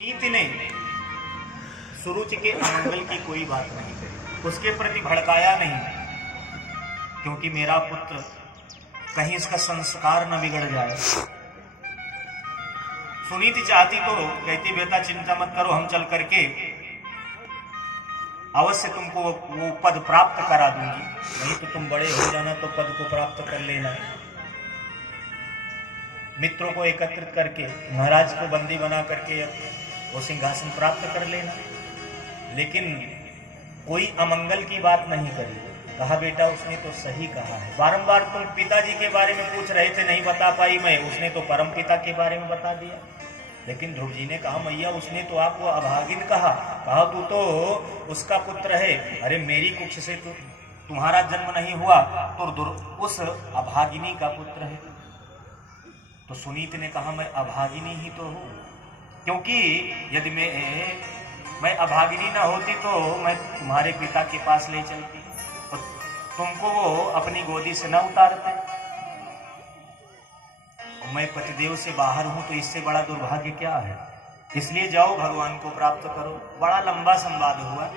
नीति ने सुरुचि के अमंगल की कोई बात नहीं कही, उसके प्रति भड़काया नहीं, क्योंकि मेरा पुत्र कहीं इसका संस्कार न बिगड़ जाए। सुनीति चाहती तो कहती बेटा चिंता मत करो, हम चल करके अवश्य तुमको वो पद प्राप्त करा दूंगी, नहीं तो तुम बड़े हो जाना तो पद को प्राप्त कर लेना। मित्रों को एकत्रित करके महाराज को बंदी बना करके वो सिंहासन प्राप्त कर लेना। लेकिन कोई अमंगल की बात नहीं करी। कहा बेटा उसने तो सही कहा है, बारंबार तुम पिताजी के बारे में पूछ रहे थे, नहीं बता पाई मैं, उसने तो परम पिता के बारे में बता दिया। लेकिन ध्रुव जी ने कहा मैया उसने तो आपको अभागिन कहा तू तो उसका पुत्र है। अरे मेरी कुछ से तो तुम्हारा जन्म नहीं हुआ, तो उस अभागिनी का पुत्र है। तो सुनीत ने कहा मैं अभागिनी ही तो हूं, क्योंकि यदि मैं अभागिनी ना होती तो मैं तुम्हारे पिता के पास ले चलती और तुमको वो अपनी गोदी से न उतारते। और मैं पतिदेव से बाहर हूं तो इससे बड़ा दुर्भाग्य क्या है। इसलिए जाओ भगवान को प्राप्त करो। बड़ा लंबा संवाद हुआ।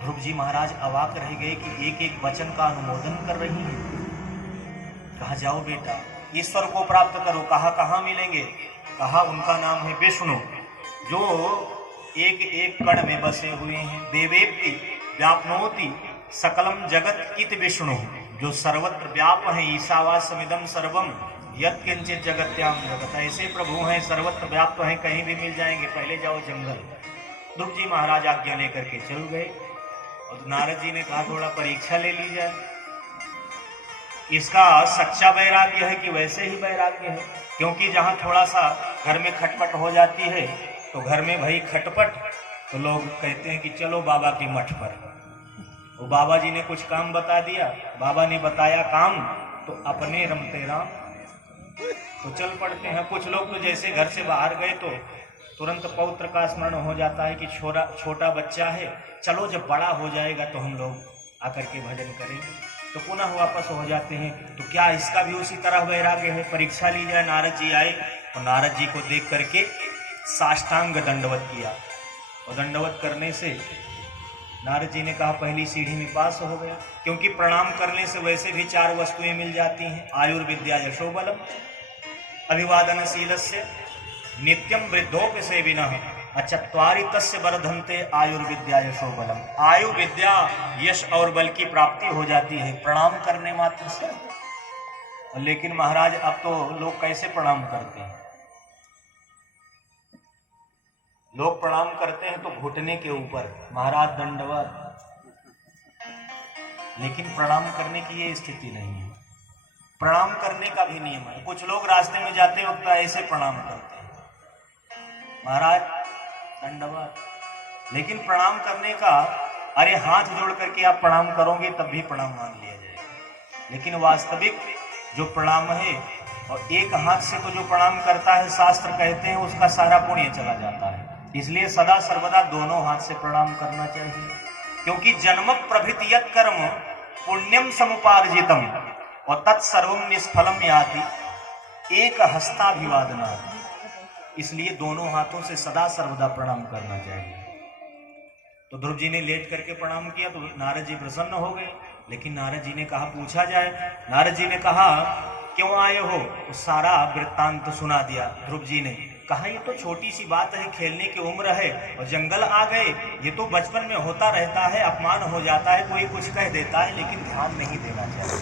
ध्रुव जी महाराज अवाक रह गए कि एक एक वचन का अनुमोदन कर रही है। कहा जाओ बेटा ईश्वर को प्राप्त करो। कहा कहाँ मिलेंगे। कहा उनका नाम है विष्णु, जो एक एक कण में बसे हुए हैं। देवेप्ति व्याप्नोति सकलम जगत इति विष्णु, जो सर्वत्र व्याप है। ईशावास्यमिदं सर्वम यत्किंचित जगत्याम जगत। ऐसे प्रभु हैं, सर्वत्र व्याप्त हैं, कहीं भी मिल जाएंगे। पहले जाओ जंगल। ध्रुव जी महाराज आज्ञा लेकर के चल गए। और नारद जी ने कहा थोड़ा परीक्षा ले ली जाए, इसका सच्चा वैराग्य है कि वैसे ही वैराग्य है। क्योंकि जहां थोड़ा सा घर में खटपट हो जाती है तो घर में भाई खटपट, तो लोग कहते हैं कि चलो बाबा के मठ पर। वो बाबा जी ने कुछ काम बता दिया, बाबा ने बताया काम, तो अपने रमते राम तो चल पड़ते हैं। कुछ लोग तो जैसे घर से बाहर गए तो तुरंत पौत्र का स्मरण हो जाता है कि छोटा बच्चा है, चलो जब बड़ा हो जाएगा तो हम लोग आकर के भजन करेंगे, तो पुनः वापस हो जाते हैं। तो क्या इसका भी उसी तरह वैराग्य है। परीक्षा ली जाए। नारद जी आए और नारद जी को देख करके साष्टांग दंडवत किया। और दंडवत करने से नारद जी ने कहा पहली सीढ़ी में पास हो गया, क्योंकि प्रणाम करने से वैसे भी 4 वस्तुएं मिल जाती हैं। आयुर्विद्या यशो बलम, अभिवादनशीलस्य नित्यम वृद्धोपि सेविनः, अचत्वारि तस्य वर्धन्ते आयुर्विद्या यशो बलम। आयु विद्या यश और बल की प्राप्ति हो जाती है प्रणाम करने मात्र से। लेकिन महाराज अब तो लोग कैसे प्रणाम करते हैं। लोग प्रणाम करते हैं तो घुटने के ऊपर, महाराज दंडवत। लेकिन प्रणाम करने की ये स्थिति नहीं है। प्रणाम करने का भी नियम है। कुछ लोग रास्ते में जाते वक्त ऐसे प्रणाम करते हैं, महाराज दंडवत। लेकिन प्रणाम करने का, अरे हाथ जोड़ करके आप प्रणाम करोगे तब भी प्रणाम मान लिया जाएगा। लेकिन वास्तविक जो प्रणाम है, और एक हाथ से तो जो प्रणाम करता है शास्त्र कहते हैं उसका सारा पुण्य चला जाता है। इसलिए सदा सर्वदा दोनों हाथ से प्रणाम करना चाहिए। क्योंकि जन्म प्रभृति यत् कर्म पुण्यम समुपार्जितम और तत्सर्वम निष्फलम याति एक हस्ताभिवादनात्। इसलिए दोनों हाथों से सदा सर्वदा प्रणाम करना चाहिए। तो ध्रुव जी ने लेट करके प्रणाम किया तो नारद जी प्रसन्न हो गए। लेकिन नारद जी ने कहा पूछा जाए। नारद जी ने कहा क्यों आए हो। तो सारा वृत्तांत सुना दिया ध्रुव जी ने। कहा ये तो छोटी सी बात है, खेलने की उम्र है और जंगल आ गए, ये तो बचपन में होता रहता है, अपमान हो जाता है, कोई कुछ कह देता है, लेकिन ध्यान नहीं देना चाहिए।